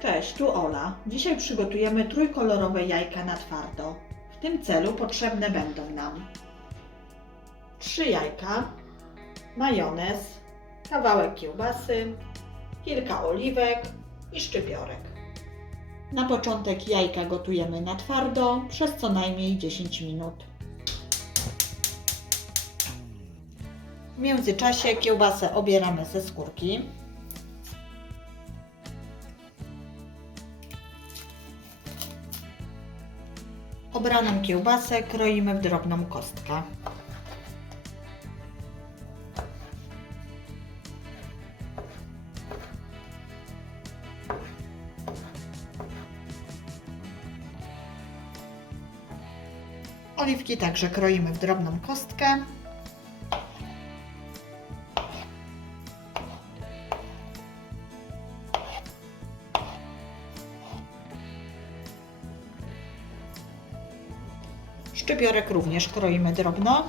Cześć, tu Ola. Dzisiaj przygotujemy trójkolorowe jajka na twardo. W tym celu potrzebne będą nam trzy jajka, majonez, kawałek kiełbasy, kilka oliwek i szczypiorek. Na początek jajka gotujemy na twardo przez co najmniej 10 minut. W międzyczasie kiełbasę obieramy ze skórki. Obraną kiełbasę kroimy w drobną kostkę. Oliwki także kroimy w drobną kostkę. Szczypiorek również kroimy drobno.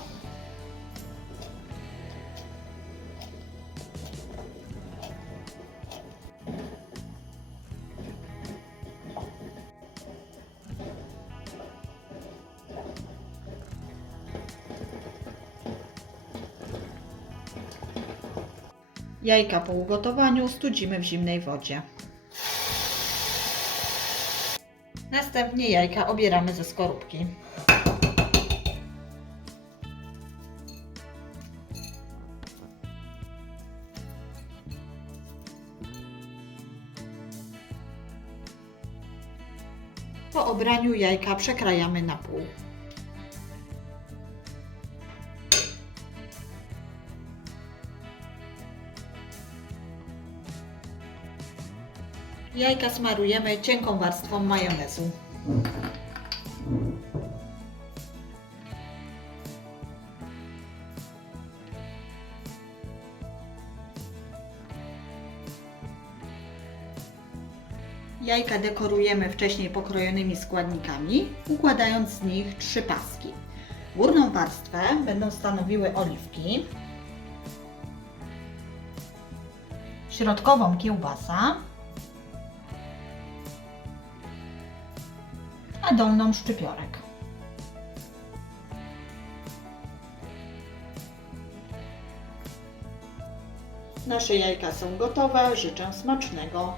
Jajka po ugotowaniu studzimy w zimnej wodzie. Następnie jajka obieramy ze skorupki. Po obraniu jajka przekrajamy na pół. Jajka smarujemy cienką warstwą majonezu. Jajka dekorujemy wcześniej pokrojonymi składnikami, układając z nich trzy paski. Górną warstwę będą stanowiły oliwki, środkową kiełbasa, a dolną szczypiorek. Nasze jajka są gotowe, życzę smacznego.